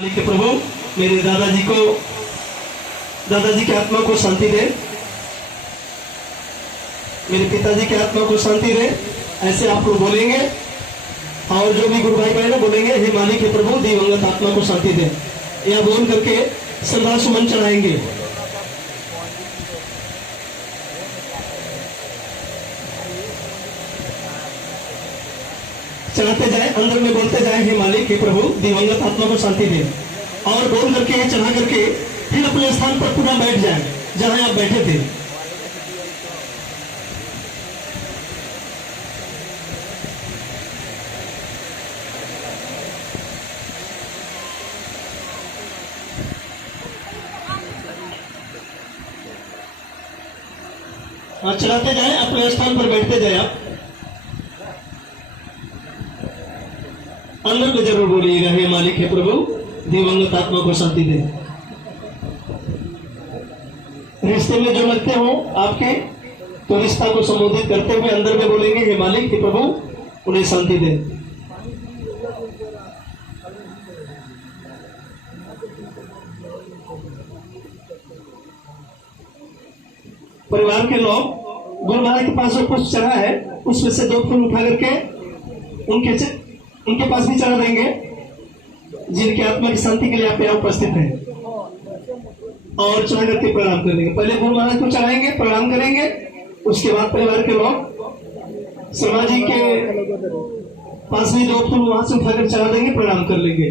के प्रभु मेरे दादाजी की आत्मा को शांति दे, मेरे पिताजी की आत्मा को शांति दे। ऐसे आप लोग बोलेंगे और जो भी गुरु भाई बहन बोलेंगे, हे मालिक के प्रभु दिवंगत आत्मा को शांति दे। यह बोल करके श्रद्धा सुमन चढ़ाएंगे। चढ़ाते जाए, अंदर में बोलते जाए, हे मालिक हे प्रभु दिवंगत आत्मा को शांति दे। और बोल करके चढ़ा करके फिर अपने स्थान पर पुनः बैठ जाए जहां आप बैठे थे। हाँ, चढ़ाते जाए, अपने स्थान पर बैठते जाए। आप अंदर में जरूर बोलिएगा, हे मालिक हे प्रभु दिवंगत आत्मा को शांति दे। रिश्ते में जो लगते हो आपके, तो रिश्ता को संबोधित करते हुए अंदर में बोलेंगे, हे मालिक हे प्रभु उन्हें शांति दे। परिवार के लोग गुरु महाराज के पास जो पुष्प चढ़ा है उसमें से 2 फूल उठा करके उनके पास भी चढ़ा देंगे, जिनकी आत्मा की शांति के लिए आप यहाँ उपस्थित हैं। और चढ़ा करके प्रणाम कर देंगे। पहले गुरु महाराज को चढ़ाएंगे, प्रणाम करेंगे, उसके बाद परिवार के लोग शर्मा जी के पास भी 2 फूल वहां से उठाकर चढ़ा देंगे, प्रणाम कर लेंगे।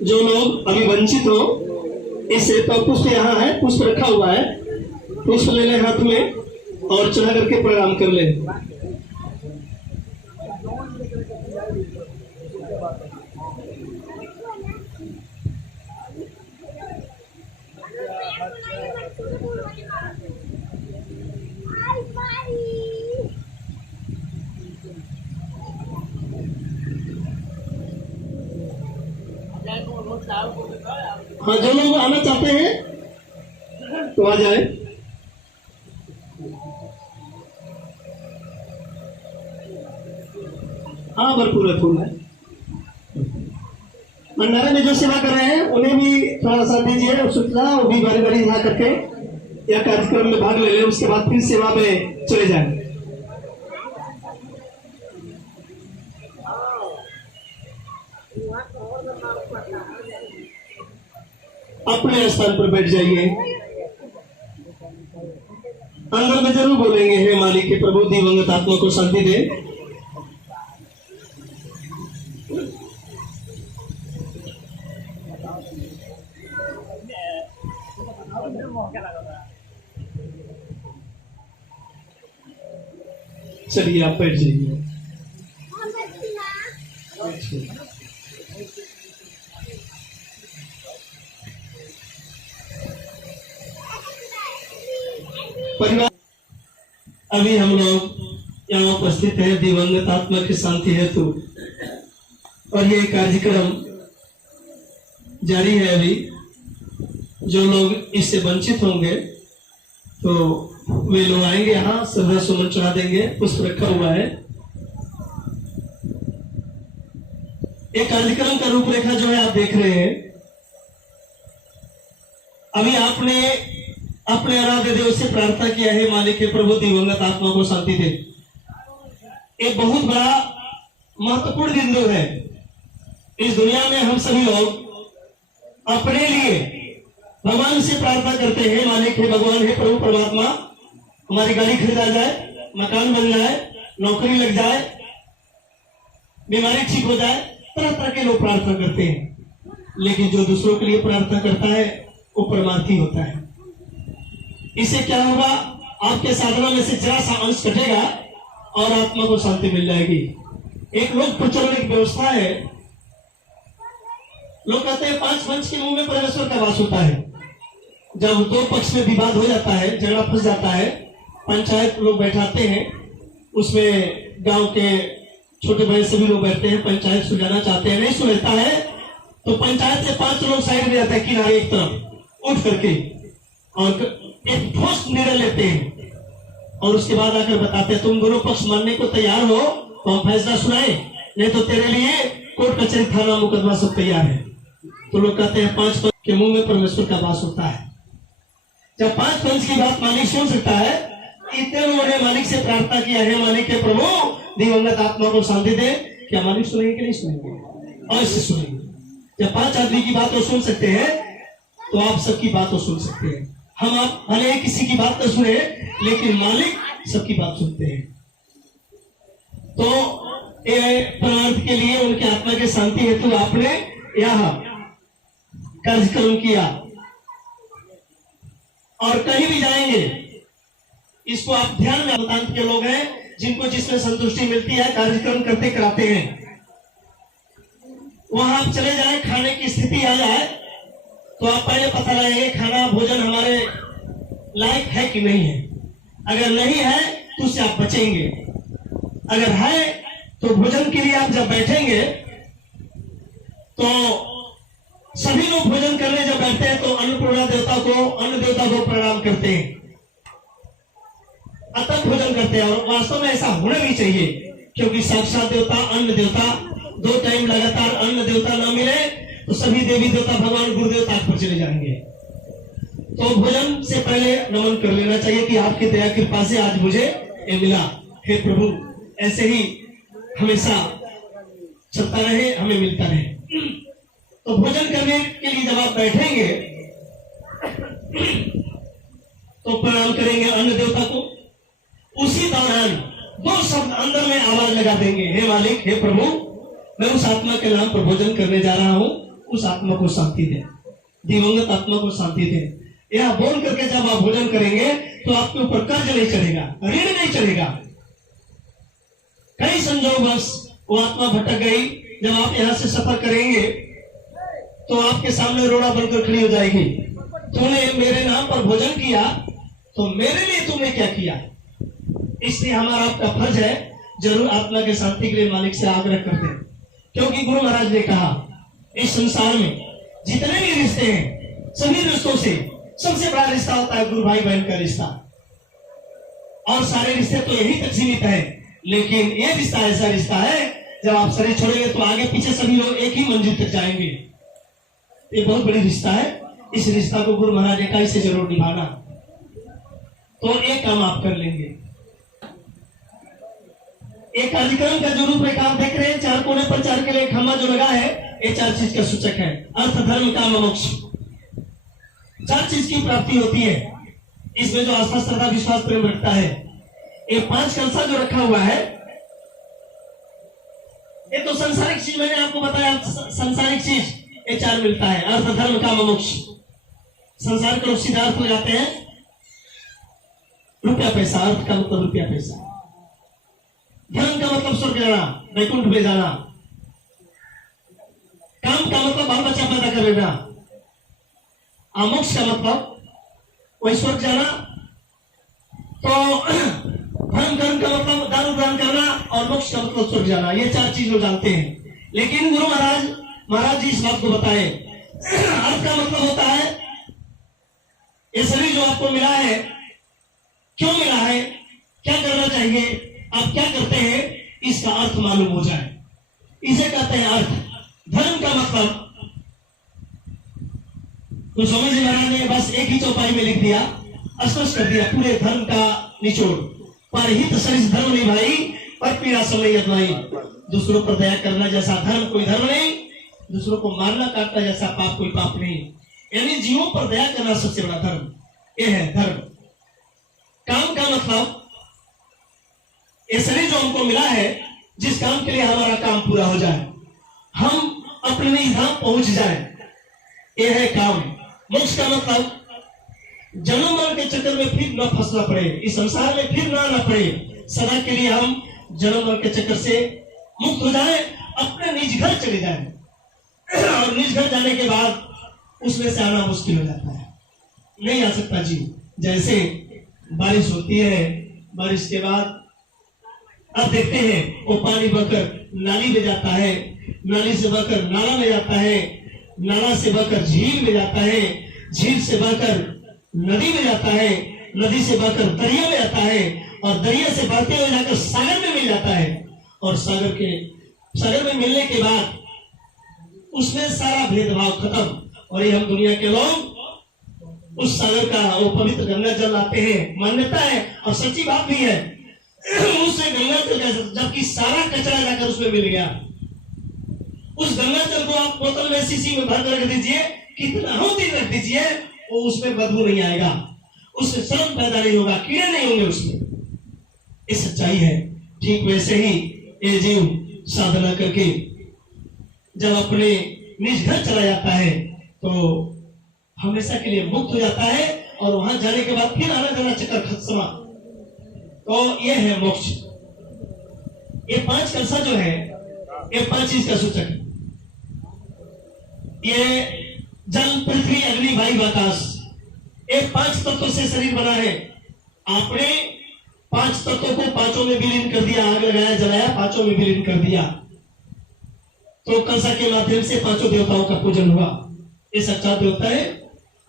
जो लोग अभी वंचित हो, इस पुष्प यहाँ है, पुष्प रखा हुआ है, पुष्प ले लें हाथ में और चढ़ा करके प्रणाम कर लें। हाँ, जो लोग आना चाहते हैं तो आ जाए। हाँ, भरपूर फूल है। भंडारे में जो सेवा कर रहे हैं उन्हें भी थोड़ा सा दीजिए सूचना, वो भी बारी बारी यहाँ करके या कार्यक्रम में भाग ले लें, उसके बाद फिर सेवा में चले जाएं। अपने स्थान पर बैठ जाइए। अंदर में जरूर बोलेंगे, हे मालिक के प्रभु दिवंगत आत्मा को शांति दे। चलिए आप बैठ जाइए। परिवार, अभी हम लोग यहाँ उपस्थित हैं दिवंगत आत्मा की शांति हेतु, और ये कार्यक्रम जारी है। अभी जो लोग इससे वंचित होंगे तो वे लोग आएंगे, यहाँ श्रद्धा सुमन चढ़ा देंगे, पुष्प रखा हुआ है। एक कार्यक्रम का रूपरेखा जो है आप देख रहे हैं। अभी आपने अपने आराध्य देव से प्रार्थना किया है, मालिक के प्रभु दिवंगत आत्मा को शांति दे। एक बहुत बड़ा महत्वपूर्ण बिंदु है। इस दुनिया में हम सभी लोग अपने लिए भगवान से प्रार्थना करते हैं, मालिक हे भगवान हे प्रभु परमात्मा हमारी गाड़ी खरीदा जाए, मकान बन जाए, नौकरी लग जाए, बीमारी ठीक हो जाए। तरह तरह के लोग प्रार्थना करते हैं, लेकिन जो दूसरों के लिए प्रार्थना करता है वो परमार्थी होता है। इससे क्या होगा, आपके साधना में से जरा सा अंश कटेगा और आत्मा को शांति मिल जाएगी। एक लोक प्रचलन एक व्यवस्था है। लोग कहते हैं 5 पंच के मुंह में परमेश्वर का वास होता है। जब 2 पक्ष में विवाद हो जाता है, झगड़ा फंस जाता है, पंचायत लोग बैठाते हैं, उसमें गांव के छोटे बड़े सभी लोग बैठते हैं, पंचायत सुलझाना चाहते हैं, नहीं सुलझता है तो पंचायत से 5 लोग साइड में जाते हैं, किनारे एक तरफ उठ करके, और एक ठोस निर्णय लेते हैं और उसके बाद आकर बताते हैं तुम दोनों पक्ष मानने को तैयार हो तो हम फैसला सुनाए, नहीं तो तेरे लिए कोर्ट कचहरी थाना मुकदमा सब तैयार है। तो लोग कहते हैं 5 पंच के मुंह में परमेश्वर का वास होता है। जब 5 पंच की बात मालिक सुन सकता है, इतने लोगों ने मालिक से प्रार्थना किया है, मालिक के प्रभु दिवंगत आत्मा को शांति दे। क्या मालिक सुनेंगे कि नहीं सुनेंगे? अवश्य सुनेंगे। जब 5 आदमी की बात को सुन सकते हैं तो आप सबकी बात को सुन सकते हैं। हम आप भले किसी की बात तो सुने, लेकिन मालिक सबकी बात सुनते हैं। तो परमार्थ के लिए उनके आत्मा के शांति हेतु आपने यह कार्यक्रम किया, और कहीं भी जाएंगे इसको आप ध्यान में, अवतांत के लोग हैं जिनको जिसमें संतुष्टि मिलती है कार्यक्रम करते कराते हैं। वहां आप चले जाए, खाने की स्थिति आ जाए तो आप पहले पता लगाएंगे खाना भोजन हमारे लायक है कि नहीं है। अगर नहीं है तो उससे आप बचेंगे, अगर है तो भोजन के लिए आप जब बैठेंगे तो सभी लोग भोजन करने जब बैठते हैं तो अन्नपूर्णा देवता को, अन्न देवता को प्रणाम करते हैं, अतः भोजन करते हैं। और वास्तव में ऐसा होना भी चाहिए, क्योंकि साक्षात देवता अन्न देवता, 2 टाइम लगातार अन्न देवता ना मिले तो सभी देवी देवता भगवान गुरुदेव ताक पर चले जाएंगे। तो भोजन से पहले नमन कर लेना चाहिए कि आपकी दया कृपा से आज मुझे ये मिला, हे प्रभु ऐसे ही हमेशा चलता रहे, हमें मिलता रहे। तो भोजन करने के लिए जब आप बैठेंगे तो प्रणाम करेंगे अन्न देवता को। उसी दौरान 2 शब्द अंदर में आवाज लगा देंगे, हे मालिक, हे प्रभु, मैं उस आत्मा के नाम पर भोजन करने जा रहा हूं, उस आत्मा को शांति दे, दिवंगत आत्मा को शांति दे। यह बोल करके जब आप भोजन करेंगे तो आपके ऊपर कर्ज नहीं चढ़ेगा, ऋण नहीं चढ़ेगा। कई संजोगवश वो आत्मा भटक गई, जब आप यहां से सफर करेंगे तो आपके सामने रोड़ा बनकर खड़ी हो जाएगी, तूने मेरे नाम पर भोजन किया तो मेरे लिए तुमने क्या किया। इसलिए हमारा आपका फर्ज है जरूर आत्मा के शांति के लिए मालिक से आग्रह करते हैं, क्योंकि गुरु महाराज ने कहा इस संसार में जितने भी रिश्ते हैं सभी रिश्तों से सबसे बड़ा रिश्ता होता है गुरु भाई बहन का रिश्ता, और सारे रिश्ते तो यही तक सीमित है। लेकिन ये रिश्ता ऐसा रिश्ता है जब आप शरीर छोड़ेंगे तो आगे पीछे सभी लोग एक ही मंजिल तक जाएंगे। ये बहुत बड़ी रिश्ता है, इस रिश्ता को गुरु महाराज ने कहा इसे जरूर निभाना। तो एक काम आप कर लेंगे, एक कार्यक्रम का जो रूपरेखा आप देख रहे हैं, 4 कोने पर 4 के लिए खम्मा जो लगा है, ये 4 चीज का सूचक है, अर्थ धर्म काम मोक्ष। 4 चीज की प्राप्ति होती है इसमें, जो आस्था श्रद्धा विश्वास प्रेम रखता है। ये 5 कलसा जो रखा हुआ है ये तो संसारिक चीज, मैंने आपको बताया संसारिक चीज ये 4 मिलता है, अर्थ धर्म काम मोक्ष। संसार के लोग सीधा अर्थ में जाते हैं रुपया पैसा, अर्थ का मतलब रुपया पैसा, धर्म का मतलब स्वर्ग जाना, वैकुंठ में जाना, काम का मतलब बाल बच्चा पैदा कर लेना, मोक्ष का मतलब वही स्वर्ग जाना। तो धर्म का मतलब दान दान करना, और मोक्ष का मतलब स्वर्ग जाना। ये 4 चीज लोग जानते हैं, लेकिन गुरु महाराज जी इस बात को बताए। अर्थ का मतलब होता है ये शरीर जो आपको मिला है, क्यों मिला है, क्या करना चाहिए, आप क्या करते हैं, इसका अर्थ मालूम हो जाए, इसे कहते हैं अर्थ। धर्म का मतलब तो स्वामी जी महाराज ने बस एक ही चौपाई में लिख दिया, स्पष्ट कर दिया पूरे धर्म का निचोड़। पर हित सरिस धर्म नहीं भाई, पर पीड़ा समय यदवाई। दूसरों पर दया करना जैसा धर्म कोई धर्म नहीं, दूसरों को मारना काटना जैसा पाप कोई पाप नहीं। यानी जीवों पर दया करना सबसे बड़ा धर्म, यह है धर्म। काम का मतलब ये शरीर जो हमको मिला है, जिस काम के लिए हमारा काम पूरा हो जाए, हम अपने निज धाम पहुंच जाए, यह है काम। मोक्ष का मतलब जन्म मरण के चक्कर में फिर न फंसना पड़े, इस संसार में फिर ना आना पड़े, सदा के लिए हम जन्म मरण के चक्कर से मुक्त हो जाए, अपने निज घर चले जाए। और निज घर जाने के बाद उसमें से आना मुश्किल हो जाता है, नहीं आ सकता जी। जैसे बारिश होती है, बारिश के बाद अब देखते हैं वो पानी बहकर नाली में जाता है, नाली से बहकर नाला में जाता है, नाला से बहकर झील में जाता है, झील से बहकर नदी में जाता है, नदी से बहकर दरिया में जाता है, और दरिया से बहते हुए जाकर सागर में मिल जाता है, और सागर में मिलने के बाद उसमें सारा भेदभाव खत्म, और ये हम दुनिया के लोग उस सागर का वो पवित्र गंगा जल लाते हैं। मान्यता है और सच्ची बात भी है, उससे गंगा जल, जबकि सारा कचरा जाकर उसमें मिल गया। उस गंगा जल को आप बोतल में शीशी में भर कर रख दीजिए, कितना हो दिन रख दीजिए, वो उसमें बदबू नहीं आएगा, उससे शर्म पैदा नहीं होगा, कीड़े नहीं होंगे उसमें। ये सच्चाई है। ठीक वैसे ही ये जीव साधना करके जब अपने निज घर चला जाता है तो हमेशा के लिए मुक्त हो जाता है, और वहां जाने के बाद फिर आना जाना चक्कर खत्म। तो ये है मोक्ष। ये 5 कलसा जो है ये 5 चीज का सूचक है। ये जल, पृथ्वी, अग्नि, वायु, आकाश, ये 5 तत्वों से शरीर बना है। आपने 5 तत्वों को 5 में विलीन कर दिया, आग लगाया, जलाया, 5 में विलीन कर दिया, तो कलसा के माध्यम से 5 देवताओं का पूजन हुआ। ये सच्चा देवता है।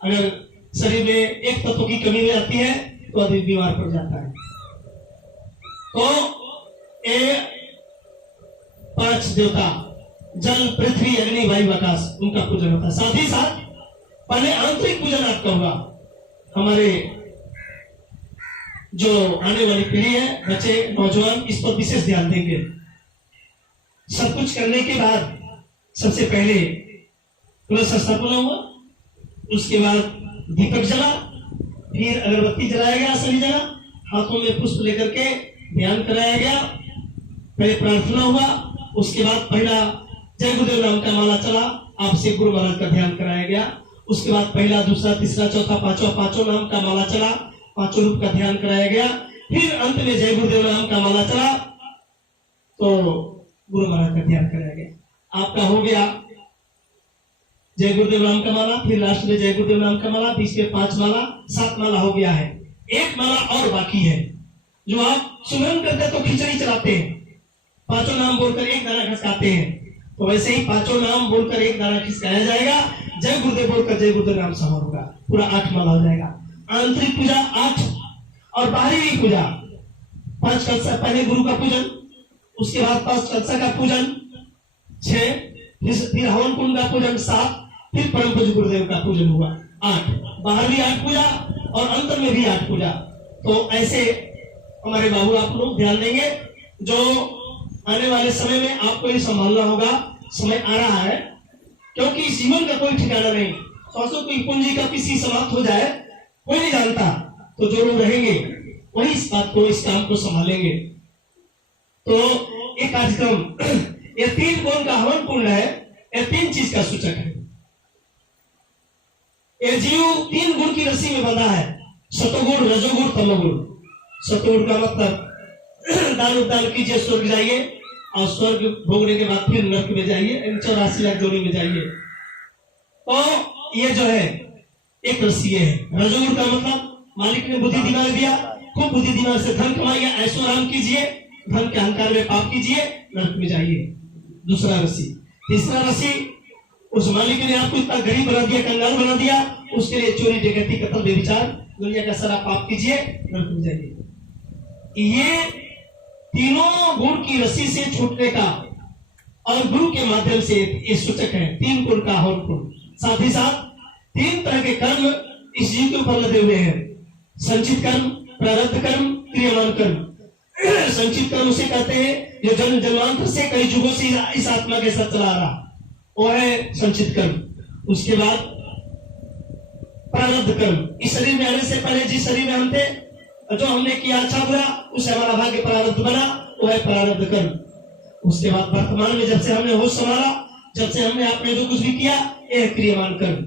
अगर शरीर में एक तत्व की कमी हो जाती है तो आदमी बीमार पड़ जाता है। तो ये 5 देवता जल, पृथ्वी, अग्नि, वायु, आकाश, उनका पूजन होता है। साथ ही साथ पहले आंतरिक पूजन आपका होगा। हमारे जो आने वाली पीढ़ी है, बच्चे, नौजवान, इस पर विशेष ध्यान देंगे। सब कुछ करने के बाद सबसे पहले तुलसी स्थापना हुआ, उसके बाद दीपक जला, फिर अगरबत्ती जलाया गया सभी जगह, हाथों में पुष्प लेकर के ध्यान कराया गया, पहले प्रार्थना हुआ, उसके बाद पहला जय गुरुदेव नाम का माला चला, आपसे गुरु महाराज का ध्यान कराया गया, उसके बाद पहला, दूसरा, तीसरा, चौथा, पांचों नाम का माला चला, 5 रूप का ध्यान कराया गया, फिर अंत में जय गुरुदेव नाम का माला चला तो गुरु महाराज का ध्यान कराया गया। आपका हो गया जय गुरुदेव नाम का माला, फिर लास्ट में जय गुरुदेव नाम का माला, बीच में 5 माला, 7 माला हो गया है। 1 माला और बाकी है, जो आप सुमरन करते तो खिचड़ी चलाते हैं, 5 नाम बोलकर 1 दाना खिसकाते हैं, तो वैसे ही 5 नाम बोलकर 1 दाना खिसकाया जाएगा। जय गुरुदेव बोलकर जय गुरुदेव नाम समा होगा, पूरा 8 माला हो जाएगा। आंतरिक पूजा 8 और बाहरी पूजा 5 कलसा, पहले गुरु का पूजन, उसके बाद 5 कलसा का पूजन 6, फिर हवन कुंड का पूजन 7, फिर परम पूज्य गुरुदेव का पूजन हुआ 8। बाहर भी 8 पूजा और अंदर में भी 8 पूजा। तो ऐसे हमारे बाबू आप लोग ध्यान देंगे, जो आने वाले समय में आपको ये संभालना होगा। समय आ रहा है, क्योंकि जीवन का कोई ठिकाना नहीं। सांसों की पूंजी का किसी समाप्त हो जाए कोई नहीं जानता, तो जो लोग रहेंगे वही इस बात को, इस काम को संभालेंगे। तो ये कार्यक्रम ये 3 गुण का हवन कुंड है, ये 3 चीज का सूचक है। ये जीव 3 गुण की रस्सी में बंधा है, सतोगुण, रजोगुण, तमोगुण। सतोगुण का मतलब दान उपदान कीजिए, स्वर्ग जाइए, और स्वर्ग भोगने के बाद फिर नरक में जाइए, 84 लाख जोड़ी में जाइए। तो ये जो है एक रस्सी है। रजोगुण का मतलब मालिक ने बुद्धि दिमाग दिया, खूब बुद्धि दिमाग से धन कमाइए, ऐशो आराम कीजिए, धन के अहंकार में पाप कीजिए, नरक में जाइए। दूसरा रस्सी। तीसरा रस्सी, उस मालिक ने आपको इतना गरीब बना दिया, कंगाल बना दिया, उसके लिए चोरी, डकैती, कत्ल, बेविचार, दुनिया का सारा पाप कीजिए, नरक में जाइए। ये तीनों गुण की रस्सी से छूटने का और गुरु के माध्यम से ये सूचक है 3 गुण का हवन कुंड। साथ ही साथ 3 तरह के कर्म इस जीव के ऊपर लदे हुए हैं। संचित कर्म, प्रारब्ध कर्म, क्रियमान कर्म। संचित कर्म उसे कहते हैं जो जन्म जन्मांतर से कई युगों से इस आत्मा के साथ चला आ रहा, वो है संचित कर्म। उसके बाद प्रारब्ध कर्म, इस शरीर में आने से पहले जिस शरीर में हम थे, जो हमने किया अच्छा बुरा, उससे हमारा भाग्य प्रारब्ध बना, वो है प्रारब्ध कर्म। उसके बाद वर्तमान में जब से हमने होश संभाला, जब से हमने आपने जो कुछ भी किया, ये है क्रियमान कर्म।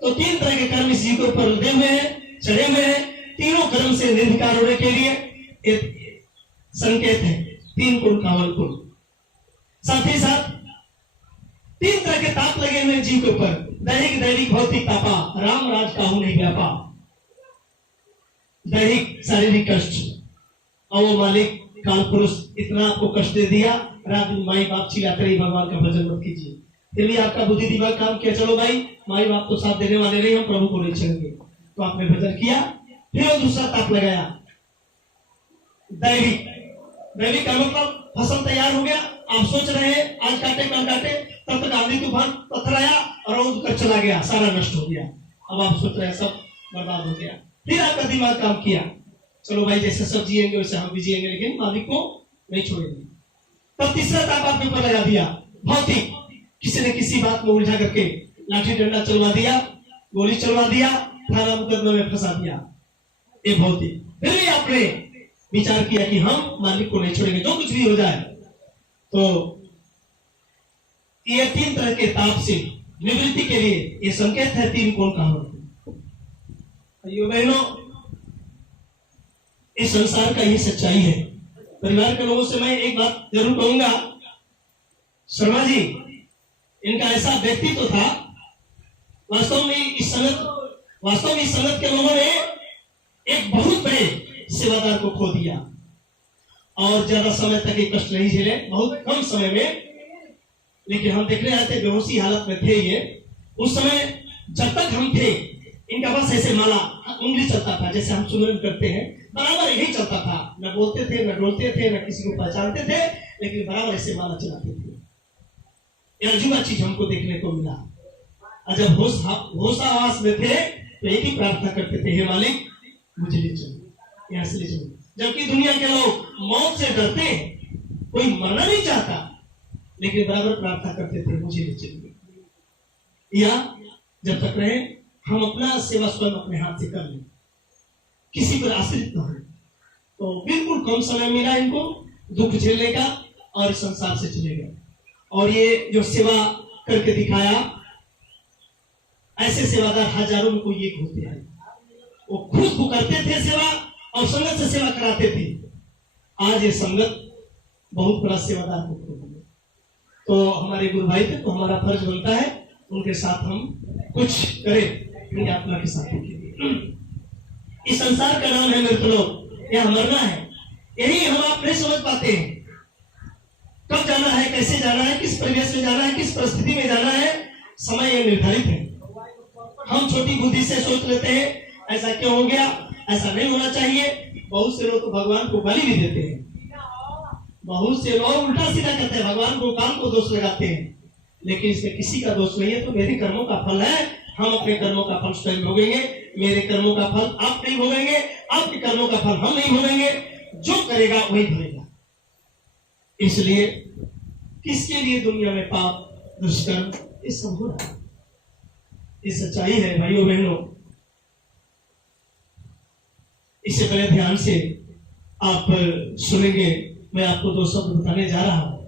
तो 3 तरह के कर्म इस जीव के ऊपर लदे हुए हैं, चढ़े हुए हैं। तीनों कर्म से निर्विकार होने के लिए एक संकेत है 3 गुण का हवन कुंड। साथ ही साथ 3 तरह के ताप लगे हुए जीव के ऊपर, दैहिक, दैनिक, भौतिक तापा, राम राज का नहीं व्यापा। दैहिक शारीरिक कष्ट, और वो मालिक काल पुरुष इतना आपको कष्ट दे दिया, रात में माई बाप चिल्लाते रही भगवान का भजन मत कीजिए, फिर भी आपका बुद्धि दिमाग काम किया, चलो भाई माई बाप तो साथ देने वाले नहीं, हम प्रभु को नहीं छोड़ेंगे, तो आपने भजन किया। फिर वो दूसरा ताप लगाया, दैवी दैवी का मतलब फसल तैयार हो गया, आप सोच रहे हैं आज काटे कल काटे, तब तक आंधी तूफान पत्थर आया और वो उधर चला गया, सारा नष्ट हो गया। अब आप सोच रहे हैं सब बर्बाद हो गया। फिर आपका दिमाग काम किया, चलो भाई जैसे सब जिएंगे वैसे हम भी जिएंगे, लेकिन मालिक को नहीं छोड़ेंगे। तब तीसरा ताप आपके ऊपर लगा दिया, भौतिक, किसी ने किसी बात में उलझा करके लाठी डंडा चलवा दिया, गोली चलवा दिया, थाना मुकदमे में फंसा दिया, ये भौतिक। फिर भी आपने विचार किया कि हम मालिक को नहीं छोड़ेंगे, जो कुछ भी हो जाए। तो ये तीन तरह के ताप से निवृत्ति के लिए ये संकेत है तीन कोण कहावत। बहनों, इस संसार का ये सच्चाई है। परिवार के लोगों से मैं एक बात जरूर कहूंगा, शर्मा जी इनका ऐसा व्यक्तित्व था, वास्तव में इस संगत के लोगों ने एक बहुत बड़े सेवादार को खो दिया और ज्यादा समय तक ये कष्ट नहीं झेले, बहुत कम समय में। लेकिन हम देखने आए थे, बेहोशी हालत में थे ये। उस समय जब तक हम थे, इनका बस ऐसे माला उंगली चलता था, जैसे हम सुमिरन करते हैं, बराबर यही चलता था। न बोलते थे, न डोलते थे, न किसी को पहचानते थे, लेकिन बराबर ऐसे माला चलाते थे। यह अजूबा चीज हमको देखने को मिला। और जब होशावास में थे तो एक ही प्रार्थना करते थे, हे मालिक मुझे ले चलो, यहाँ से ले चलो। जबकि दुनिया के लोग मौत से डरते हैं, कोई मरना नहीं चाहता, लेकिन बराबर प्रार्थना करते थे मुझे ले चलिए। या जब तक रहे हम अपना सेवा स्वयं अपने हाथ से कर लें, किसी पर आश्रित न हो। तो बिल्कुल कम समय मिला इनको दुख झेलने का और संसार से चले गए। और ये जो सेवा करके दिखाया, ऐसे सेवादार हजारों में कोई एक होते हैं। वो खुद करते थे सेवा और संगत से सेवा कराते थे। आज ये संगत बहुत बड़ा सेवादार को खो दिया। तो हमारे गुरु भाई थे, तो हमारा फर्ज बनता है उनके साथ हम कुछ करें, उनके आत्मा के साथ के लिए। इस संसार का नाम है मृतलोक, यह मरना है। यही हम आप नहीं समझ पाते हैं, कब जाना है, कैसे जाना है, किस परिवेश में जाना है, किस परिस्थिति में जाना है, समय यह निर्धारित है। हम छोटी बुद्धि से सोच लेते हैं ऐसा क्यों हो गया, ऐसा नहीं होना चाहिए। बहुत से लोग तो भगवान को गाली भी देते हैं, बहुत से लोग उल्टा सीधा करते हैं, भगवान को काम को दोष लगाते हैं। लेकिन इसमें किसी का दोष नहीं है। तो मेरे कर्मों का फल है, हम अपने कर्मों का फल स्वयं भोगेंगे। मेरे कर्मों का फल आप नहीं भोगेंगे, आपके कर्मों का फल हम नहीं भोगेंगे। जो करेगा वही भरेगा। इसलिए किसके लिए दुनिया में पाप दुष्कर्म ये सब हो रहा है, ये सच्चाई है भाइयों बहनों। इसे बड़े ध्यान से आप सुनेंगे। मैं आपको दो शब्द बताने जा रहा हूं।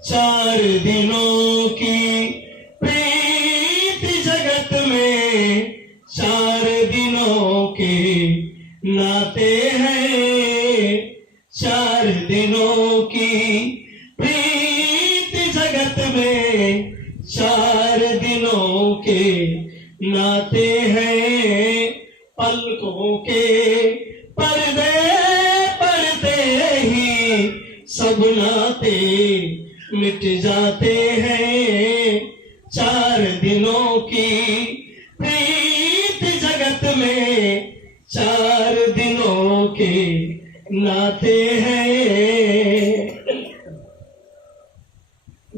चार दिनों की प्रीत जगत में, चार दिनों के नाते हैं, चार दिनों की प्रीत जगत में, चार दिनों के नाते हैं। पलकों के पर्दे पड़ते ही सब नाते मिट जाते हैं। चार दिनों की प्रीत जगत में, चार दिनों के नाते हैं।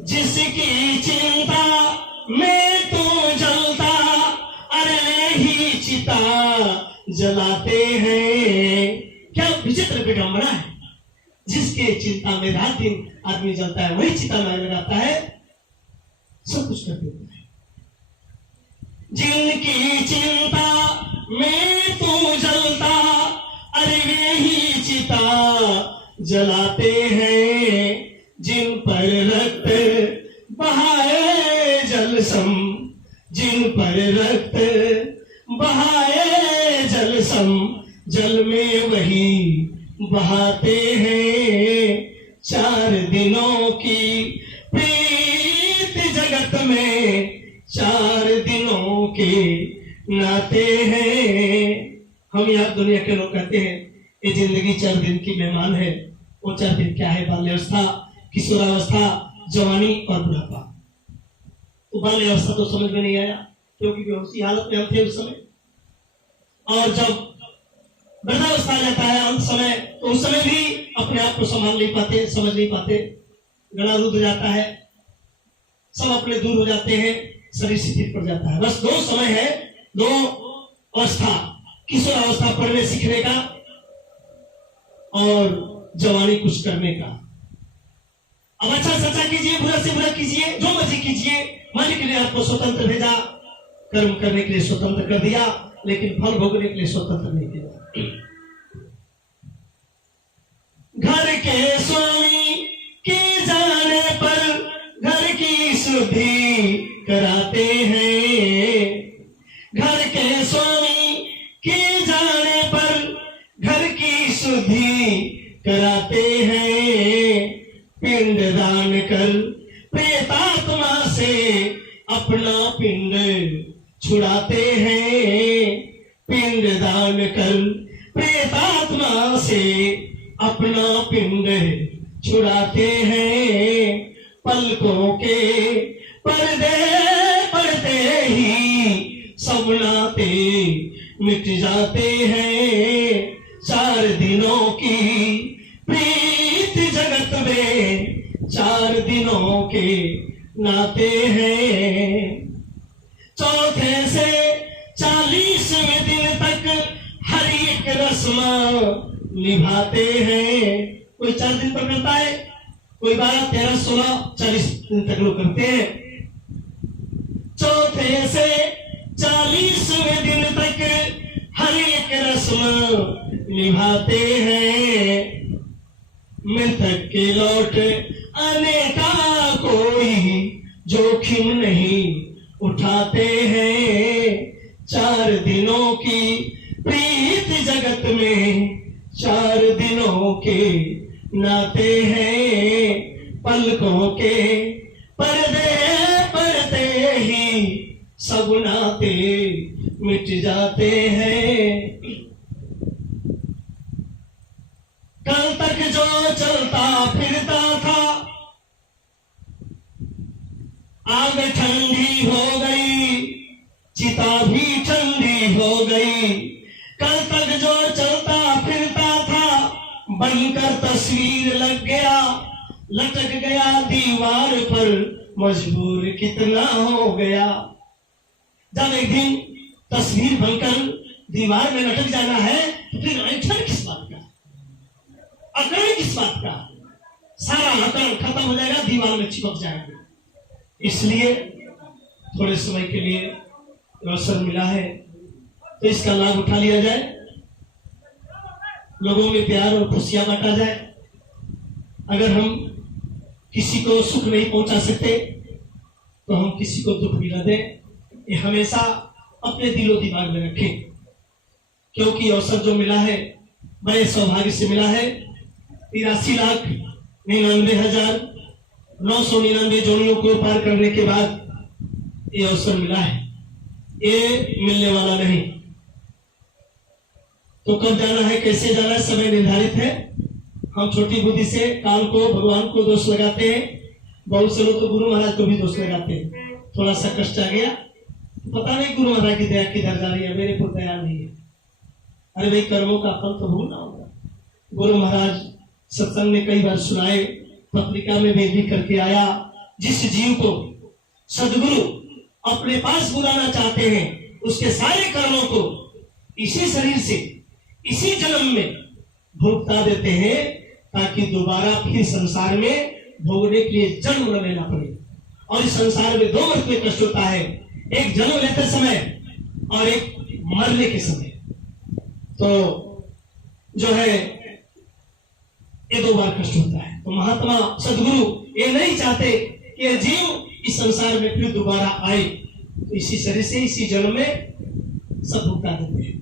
जिसकी चिंता में तू जलता, अरे ही चिता जलाते हैं। क्या विचित्र विडंबना है। जिसके चिंता में रात दिन आदमी जलता है, वही चिता में लगाता है, सब कुछ कर देता है। जिनकी चिंता में तू जलता, अरे वे ही चिता जलाते हैं। जिन पर रक्त बहाए जल सम, जिन पर रक्त बहाए जल सम, जल में वही बहाते हैं। चार दिनों की प्रीत जगत में, चार दिनों के नाते हैं। हम यहाँ दुनिया के लोग कहते हैं ये जिंदगी 4 दिन की मेहमान है। वो 4 दिन क्या है? बाल्यावस्था, किशोरावस्था, जवानी और बुढ़ापा। तो बाल्यावस्था तो समझ में नहीं आया क्योंकि बेहोशी हालत में हम थे उस समय। और जब वृद्धावस्था आ जाता है अंत समय, तो उस समय भी अपने आप को संभाल नहीं पाते, समझ नहीं पाते, गला रुध जाता है, सब अपने दूर हो जाते हैं, शरीर शिथिल पड़ जाता है। बस 2 समय है, 2 अवस्था, किशोरावस्था पढ़ने सीखने का और जवानी कुछ करने का। अब अच्छा से अच्छा कीजिए, बुरा से बुरा कीजिए, जो मर्जी कीजिए। मालिक ने आपको स्वतंत्र भेजा, कर्म करने के लिए स्वतंत्र कर दिया, लेकिन फल भोगने के लिए स्वतंत्र नहीं किया। घर के स्वामी के जाने पर घर की शुद्धि कराते हैं। घर के स्वामी के जाने पर घर की शुद्धि कराते हैं। पिंड दान कर प्रेतात्मा से अपना पिंड छुड़ाते हैं। पिंड दान कर प्रेतात्मा से अपना पिंड छुड़ाते हैं। पलकों के पर्दे पड़ते ही सब नाते मिट जाते हैं। 4 दिनों की प्रीत जगत में, 4 दिनों के नाते हैं। चौथे से 40वें दिन तक हर एक रस्म निभाते हैं। कोई 4 दिन पर करता है, कोई 12, 13, 16, 40 दिन तक लोग करते हैं। चौथे से 40वें दिन तक हर एक रस्म निभाते हैं। मृतक के लौट आने का कोई जोखिम नहीं उठाते हैं। 4 दिनों की प्रीत जगत में, 4 दिनों के नाते हैं। पलकों के पर्दे पड़ते ही सब नाते मिट जाते हैं। कल तक जो चलता फिरता था, आग ठंडी हो गई, चिता भी ठंडी हो गई। कल तक जो चलता फिरता था, बनकर तस्वीर लग गया, लटक गया दीवार पर, मजबूर कितना हो गया। जब एक दिन तस्वीर बनकर दीवार में लटक जाना है, तो फिर ऐठन किस बात का, अकड़ किस बात का? सारा अकड़ खत्म हो जाएगा, दीवार में चिपक जाएंगे। इसलिए थोड़े समय के लिए अवसर मिला है तो इसका लाभ उठा लिया जाए, लोगों में प्यार और खुशियां बांटा जाए। अगर हम किसी को सुख नहीं पहुंचा सकते तो हम किसी को दुख भी न दें, ये हमेशा अपने दिलो दिमाग में रखें। क्योंकि अवसर जो मिला है बड़े सौभाग्य से मिला है। 83,99,999 जोड़ियों को पार करने के बाद ये अवसर मिला है, ये मिलने वाला नहीं। तो कब जाना है, कैसे जाना है, समय निर्धारित है। हम छोटी बुद्धि से काल को, भगवान को दोष लगाते हैं। बहुत से लोग तो गुरु महाराज को भी दोष लगाते हैं। थोड़ा सा कष्ट आ गया, पता नहीं गुरु महाराज की दया किधर जा रही है, मेरे को दया नहीं है। अरे भाई, कर्मों का फल तो भोगना होगा। गुरु महाराज सत्संग में कई बार सुनाए, पत्रिका में भी करके आया, जिस जीव को सदगुरु अपने पास बुलाना चाहते हैं उसके सारे कर्मों को इसी शरीर से इसी जन्म में भुगता देते हैं, ताकि दोबारा फिर संसार में भोगने के लिए जन्म न लेना पड़े। और इस संसार में 2 वर्ग में कष्ट होता है, एक जन्म लेते समय और एक मरने के समय। तो जो है ये 2 बार कष्ट होता है। तो महात्मा सदगुरु ये नहीं चाहते कि ये जीव इस संसार में फिर दोबारा आए, तो इसी शरीर से इसी जन्म में सब भुगता देते हैं।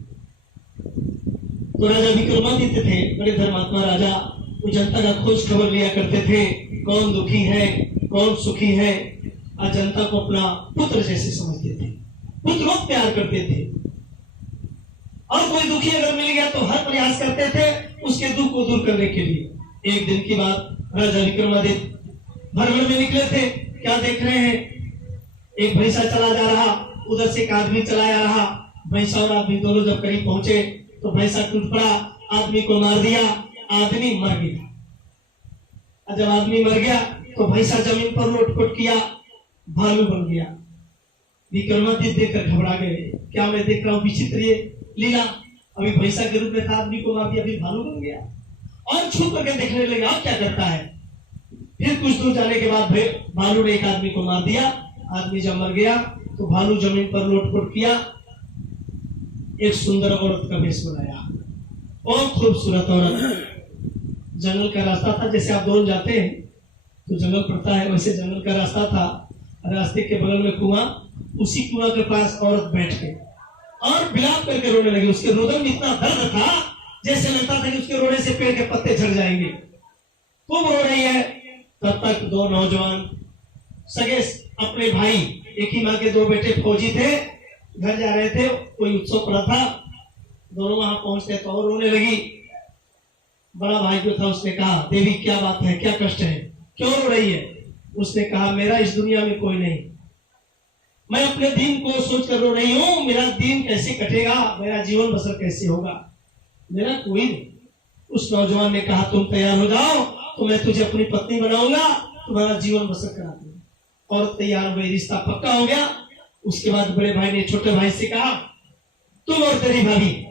तो राजा विक्रमादित्य थे, बड़े धर्मात्मा राजा। वो जनता का खोज खबर लिया करते थे, कौन दुखी है कौन सुखी है, और जनता को अपना पुत्र जैसे समझते थे, पुत्रों प्यार करते थे। और कोई दुखी अगर मिल गया तो हर प्रयास करते थे उसके दुख को दूर करने के लिए। एक दिन की बात, राजा विक्रमादित्य भ्रमण में निकले थे। क्या देख रहे हैं, एक भैंसा चला जा रहा, उधर से एक आदमी चला जा रहा। भैंसा और आदमी दोनों जब करीब पहुंचे तो भैंसा टूट पड़ा, आदमी को मार दिया, आदमी मर गया। और जब आदमी मर गया तो भैंसा जमीन पर लोटपोट किया, भालू बन गया। विक्रमादित्य देखकर घबरा गए, क्या मैं देख रहा हूँ विचित्र ये लीला। अभी भैंसा के रूप में था, आदमी को मार दिया, अभी भालू बन गया। और छुप करके देखने लगे आप क्या करता है। फिर कुछ दूर जाने के बाद भालू ने एक आदमी को मार दिया। आदमी जब मर गया तो भालू जमीन पर लोटपोट किया, एक सुंदर औरत का वेश बनाया, और खूबसूरत औरत। जंगल का रास्ता था, जैसे आप दोनों जाते हैं तो जंगल पड़ता है, वैसे जंगल का रास्ता था। रास्ते के बगल में कुआं, उसी कुआं के पास औरत बैठ के और विलाप करके रोने लगी। उसके रोदन में इतना दर्द था जैसे लगता था कि उसके रोने से पेड़ के पत्ते झड़ जाएंगे। खूब रो रही है। तब तक 2 नौजवान सगे अपने भाई, एक ही माँ के 2 बेटे फौजी थे, घर जा रहे थे, कोई उत्सव पड़ा था। दोनों वहां पहुंचते तो और रोने लगी। बड़ा भाई जो था उसने कहा, देवी क्या बात है, क्या कष्ट है, क्यों रो रही है। उसने कहा, मेरा इस दुनिया में कोई नहीं, मैं अपने दिन को सोचकर रो रही हूँ। मेरा दिन कैसे कटेगा, मेरा जीवन बसर कैसे होगा, मेरा कोई नहीं। उस नौजवान ने कहा, तुम तैयार हो जाओ तो मैं तुझे अपनी पत्नी बनाऊंगा, तुम्हारा जीवन बसर करा दूंगा। और तैयार हो गई, रिश्ता पक्का हो गया। उसके बाद बड़े भाई ने छोटे भाई से कहा, तुम और तेरी भाभी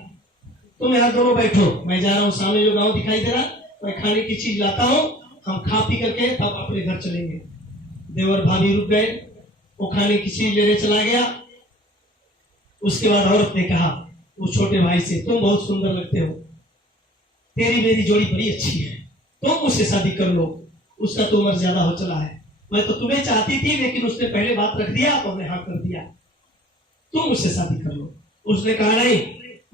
तुम यहाँ दोनों बैठो, मैं जा रहा हूँ, सामने जो गांव दिखाई दे रहा, मैं खाने की चीज लाता हूँ, हम खा पी करके तब अपने घर चलेंगे। देवर भाभी रुक गए, वो खाने की चीज लेने चला गया। उसके बाद औरत ने कहा उस छोटे भाई से, तुम बहुत सुंदर लगते हो, तेरी मेरी जोड़ी बड़ी अच्छी है, तुम उससे शादी कर लो, उसका तो उम्र ज्यादा हो चला है। मैं तो तुम्हें चाहती थी, लेकिन उसने पहले बात रख दिया तो हमने हाँ कर दिया, तुम उससे शादी कर लो। उसने कहा, नहीं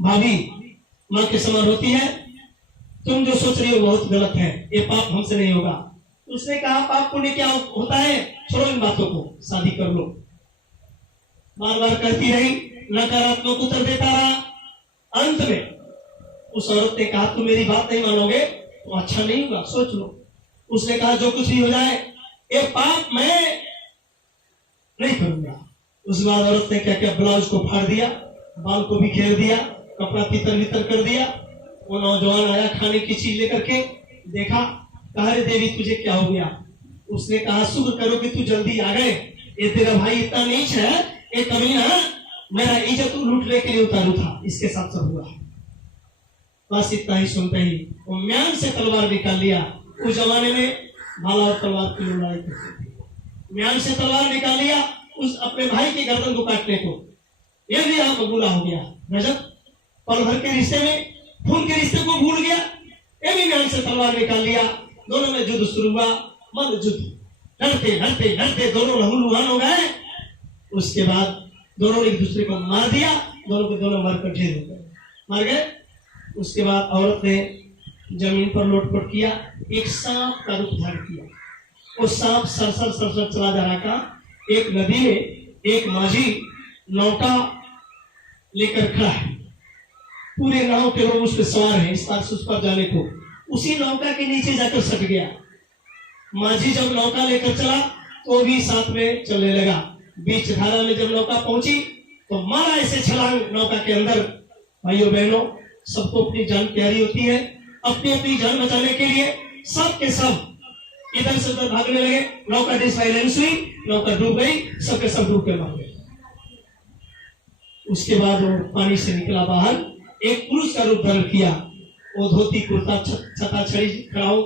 भाभी माँ के समान होती है, तुम जो सोच रही हो बहुत गलत है, ये पाप हमसे नहीं होगा। उसने कहा, पाप पुण्य क्या होता है, छोड़ो इन बातों को, शादी कर लो। बार बार कहती रही, नकारात्मक उत्तर देता रहा। अंत में उस औरत ने कहा, तुम मेरी बात नहीं मानोगे तो अच्छा नहीं होगा, सोच लो। उसने कहा, जो कुछ भी हो जाए ये पाप मैं नहीं करूंगा। उसके बाद औरत ने क्या किया, ब्लाउज को फाड़ दिया, बाल को भी घेर दिया, कपड़ा तितर बितर कर दिया। वो नौजवान आया खाने की चीज लेकर के, देखा, कहा, रे देवी तुझे क्या हो गया। उसने कहा, शुक्र करो कि तू जल्दी आ गए, ये तेरा भाई इतना नीच है, ये कमीना मेरा इज्जत लूटने के लिए उतारू था, इसके साथ सब हुआ। बस इतना ही सुनते ही वो म्यान से तलवार निकाल लिया। उस जमाने में भाला और तलवार की लड़ाई करते थे। म्यान से तलवार निकाल लिया उस अपने भाई के गर्दन को काटने को। ये भी यहाँ बबूला हो गया। गजब, पल भर के रिश्ते में खून के रिश्ते को भूल गया। ये भी म्यान से तलवार निकाल लिया। दोनों में युद्ध शुरू हुआ। मल्ल युद्ध, लड़ते लड़ते लड़ते दोनों लहूलुहान हो गए। उसके बाद दोनों ने एक दूसरे को मार दिया, दोनों के दोनों मर कर ढेर हो गए, मर गए। उसके बाद औरत ने जमीन पर लोटपोट किया, एक सांप का रूप धारण किया। वो सांप सरसर सरसर चला जा रहा था। एक नदी में एक माझी नौका लेकर खड़ा है, पूरे नाव के लोग उस पर सवार हैं, इस पार से उस पार जाने को। उसी नौका के नीचे जाकर सट गया। माझी जब नौका लेकर चला तो भी साथ में चलने लगा। बीच धारा में जब नौका पहुंची तो मारा ऐसे छलांग नौका के अंदर। भाइयों बहनों, सबको अपनी जान प्यारी होती है। अपनी अपनी जान बचाने के लिए सब के सब इधर से उधर भागने लगे। नौका डिसबैलेंस हुई, नौका डूब गई, सबके सब डूब के मर गए। उसके बाद वो पानी से निकला बाहर, एक पुरुष का रूप धारण किया। वो धोती कुर्ता छता छड़ी खड़ाऊ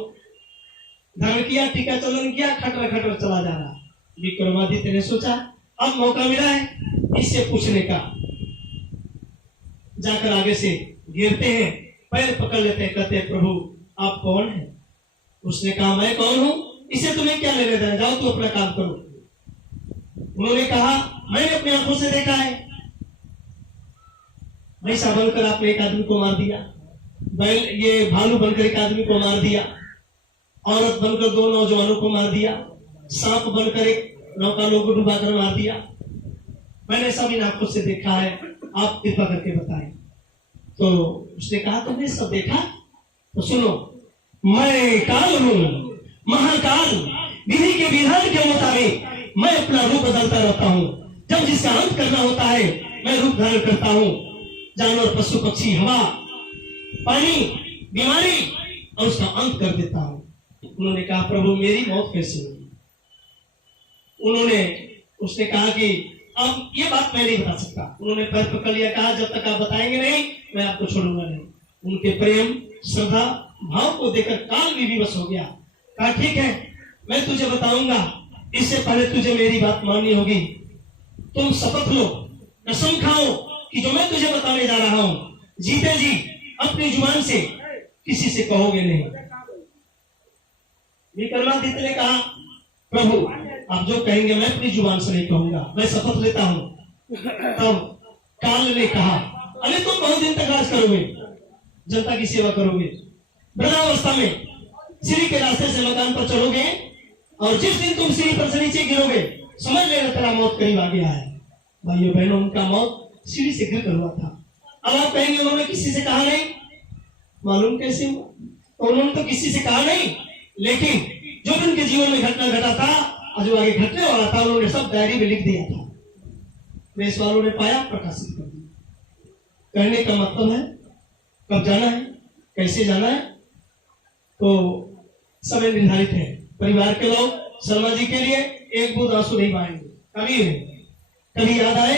धारण किया, टीका चलन किया, खटर खटर चला जा रहा। विक्रमादित्य ने सोचा अब मौका मिला है इससे पूछने का। जाकर आगे से घेरते हैं, पैर पकड़ लेते हैं, कहते हैं प्रभु आप कौन हैं? उसने कहा मैं कौन हूं, इसे तुम्हें क्या लेने देना, जाओ तो अपना काम करो। उन्होंने कहा मैंने अपनी आंखों से देखा है, भैंसा बनकर आपने एक आदमी को मार दिया, बैल ये भालू बनकर एक आदमी को मार दिया, औरत बनकर दो नौजवानों को मार दिया, सांप बनकर एक नौका लोगों को डुबाकर मार दिया। मैंने सब इन आंखों से देखा है, आप कृपा करके बताएं। तो उसने कहा तुमने सब देखा? तो सुनो, मैं काल हूं, महाकाल, विधि के विधान के मुताबिक मैं अपना रूप बदलता रहता हूं। जब जिसका अंत करना होता है मैं रूप धारण करता हूं। जानवर, पशु, पक्षी, हवा, पानी, बीमारी, और उसका अंत कर देता हूं। उन्होंने कहा प्रभु मेरी मौत कैसे होगी? उसने कहा कि अब ये बात मैं नहीं बता सकता। उन्होंने पैर पकड़ लिया, कहा जब तक आप बताएंगे नहीं मैं आपको छोड़ूंगा नहीं। उनके प्रेम श्रद्धा भाव को देखकर काल भी विवश हो गया। कहा ठीक है मैं तुझे बताऊंगा, इससे पहले तुझे मेरी बात माननी होगी। तुम शपथ लो, कसम खाओ कि जो मैं तुझे बताने जा रहा हूं जीते जी अपनी जुबान से किसी से कहोगे नहीं। विक्रमादित्य ने कहा प्रभु आप जो कहेंगे मैं अपनी जुबान से नहीं कहूंगा, मैं शपथ लेता हूं। तब काल ने कहा अरे तुम बहुत दिन तक राज करोगे, जनता की सेवा करोगे, वृद्धावस्था में सीढ़ी के रास्ते से मकान पर चढ़ोगे, और जिस दिन तुम सीढ़ी पर से नीचे गिरोगे समझ लेना तेरा मौत करीब आ गया है। भाइयों बहनों, उनका मौत सीढ़ी से गिर कर हुआ था। अब आप कहेंगे उन्होंने किसी से कहा नहीं, मालूम कैसे हुआ? तो उन्होंने तो किसी से कहा नहीं, लेकिन जो भी उनके जीवन में घटना घटा था और जो आगे घटने वाला था उन्होंने सब डायरी में लिख दिया था। प्रेस वालों ने पाया, प्रकाशित कर दिया। कहने का मतलब है कब जाना है, कैसे जाना है, तो समय निर्धारित है। परिवार के लोग शर्मा जी के लिए एक बूंद आंसू नहीं बहाएंगे कभी नहीं। कभी याद आए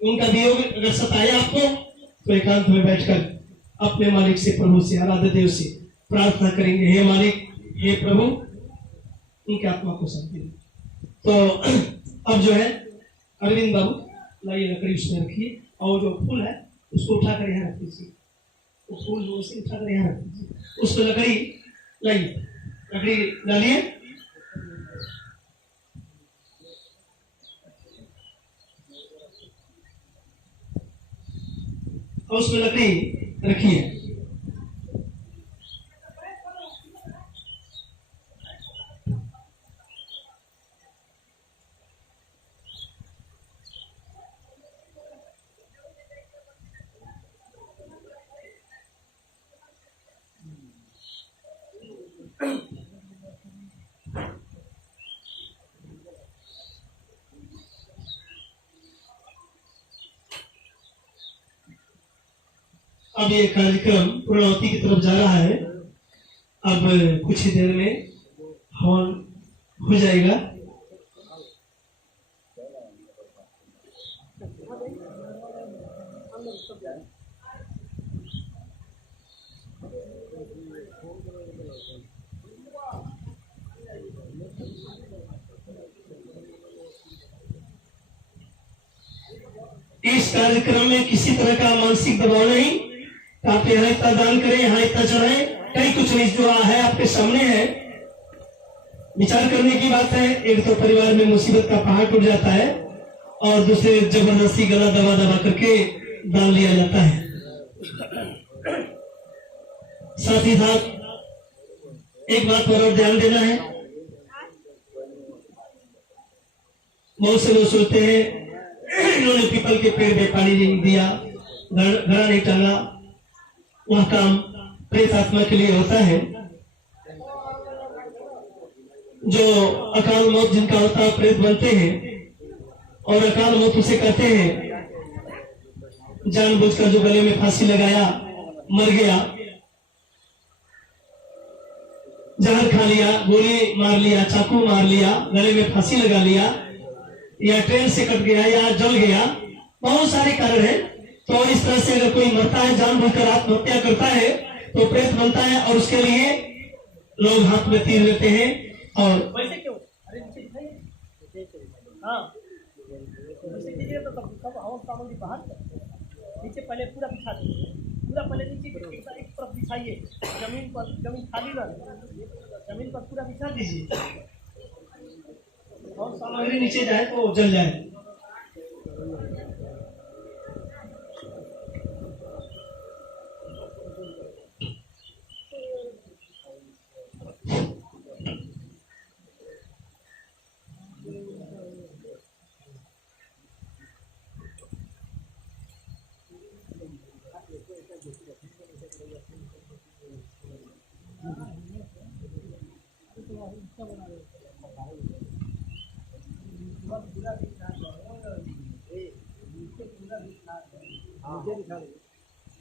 उनका वियोग अगर सताए आपको तो एकांत में बैठकर अपने मालिक से, प्रभु से, आराध्य देव से प्रार्थना करेंगे, हे मालिक, हे प्रभु उनकी आत्मा को शांति दे। तो अब जो है अरविंद बाबू लाइए लकड़ी उसमें रखिए, और जो फूल है उसको उठाकर यहाँ रख दीजिए। वो फूल जो उसे उठाकर यहाँ रख दीजिए, उस पर लकड़ी लाइए, लकड़ी डालिए, और उसमें लकड़ी रखिए। अब ये कार्यक्रम पूर्णावती की तरफ जा रहा है। अब कुछ ही देर में हवन हो जाएगा। इस कार्यक्रम में किसी तरह का मानसिक दबाव नहीं। आप यहाँ इतना दान करें, यहाँ इतना चढ़ाएं, कहीं कुछ नहीं जुड़ा है, आपके सामने है। विचार करने की बात है। एक तो परिवार में मुसीबत का पहाड़ टूट जाता है और दूसरे जबरदस्ती गला दबा दबा करके डाल लिया जाता है। साथ ही साथ एक बात पर और ध्यान देना है। बहुत से लोग सोचते हैं इन्होंने पीपल के पेड़ में पानी नहीं दिया, घड़ा नहीं टांगा, वह काम प्रेत आत्मा के लिए होता है। जो अकाल मौत जिनका होता है प्रेत बनते हैं और अकाल मौत उसे कहते हैं जानबूझकर जो गले में फांसी लगाया, मर गया, जहर खा लिया, गोली मार लिया, चाकू मार लिया, गले में फांसी लगा लिया, या ट्रेन से कट गया या जल गया, बहुत सारे कारण है। तो इस तरह से अगर कोई मरता है, जानबूझकर आत्महत्या करता है तो प्रेत बनता है और उसके लिए लोग हाथ में तीर लेते हैं। और वैसे क्यों? अरे हाँ, वैसे कीजिए तो सब हवन सामग्री बाहर नीचे पहले पूरा बिछा दीजिए, पूरा पहले नीचे एक तरफ बिछाइए, जमीन खाली रहे, जमीन पर पूरा बिछा दीजिए और सामग्री नीचे जाए तो जल जाए।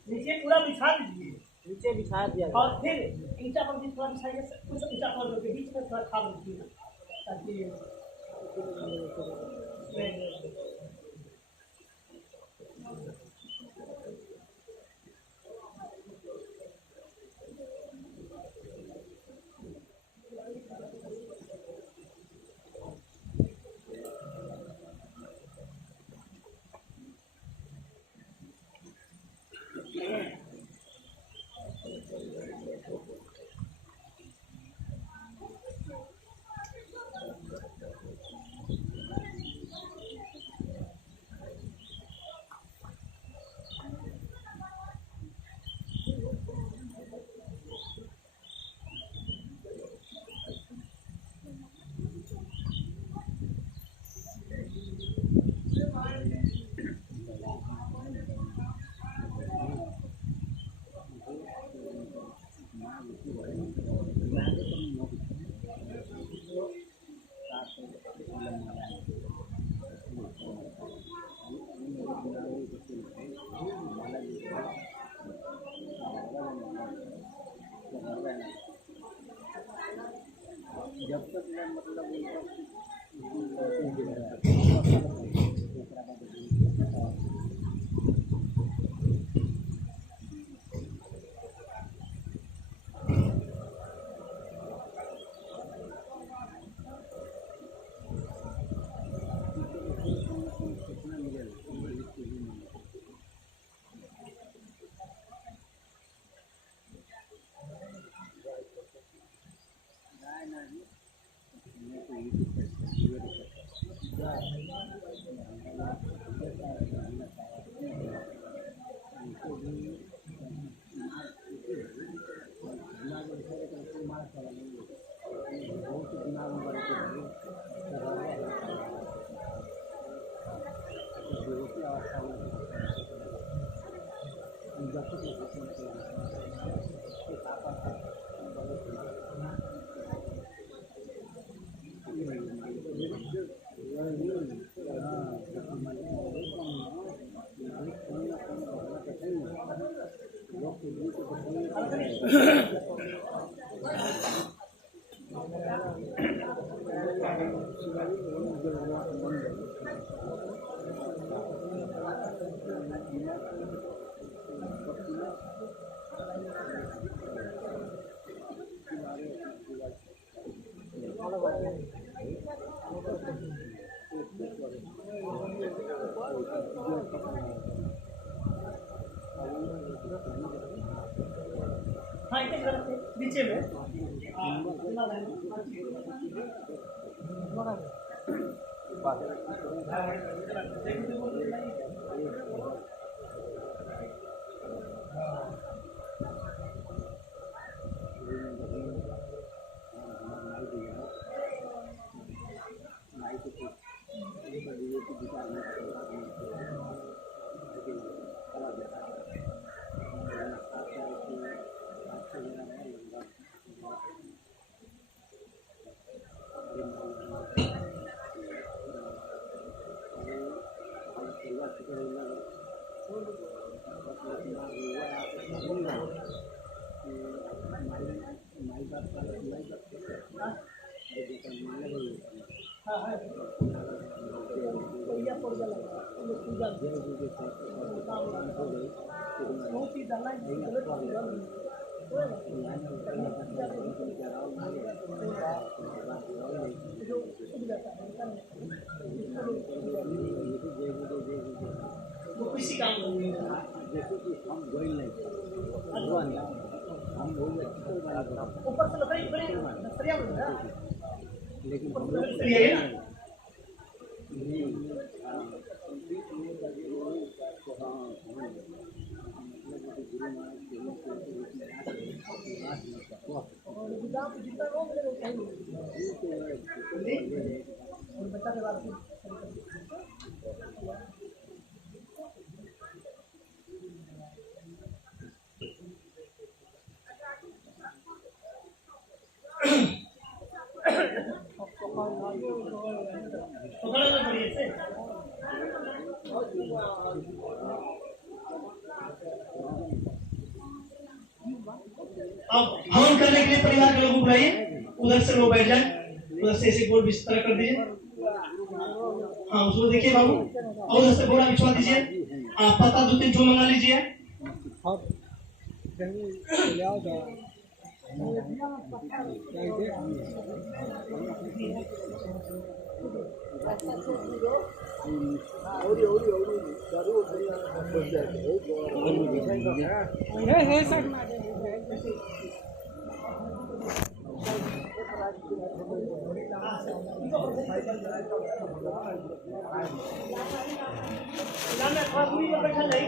नीचे पूरा बिछा दीजिए, नीचे बिछा दिया और फिर ईंटा पर भी थोड़ा बिछाइए, कुछ ईंटा पर बीच में थोड़ा खाल दीजिए ताकि जब तक मतलब नीचे में वो किसी काम ऊपर से लकड़ी बड़ी सरिया में है लेकिन सरिया है ना जितना वो मेरे को चाहिए और बच्चा के बाद अब हवन करने के लिए परिवार के लोग बुलाइए, उधर से वो बैठ जाए, उधर से ऐसे गोल बिस्तर कर दीजिए। हाँ उसको देखिए बाबू, और उधर से बोरा बिछवा दीजिए। आप पता 2-3 जो मंगा लीजिए। बैठा नहीं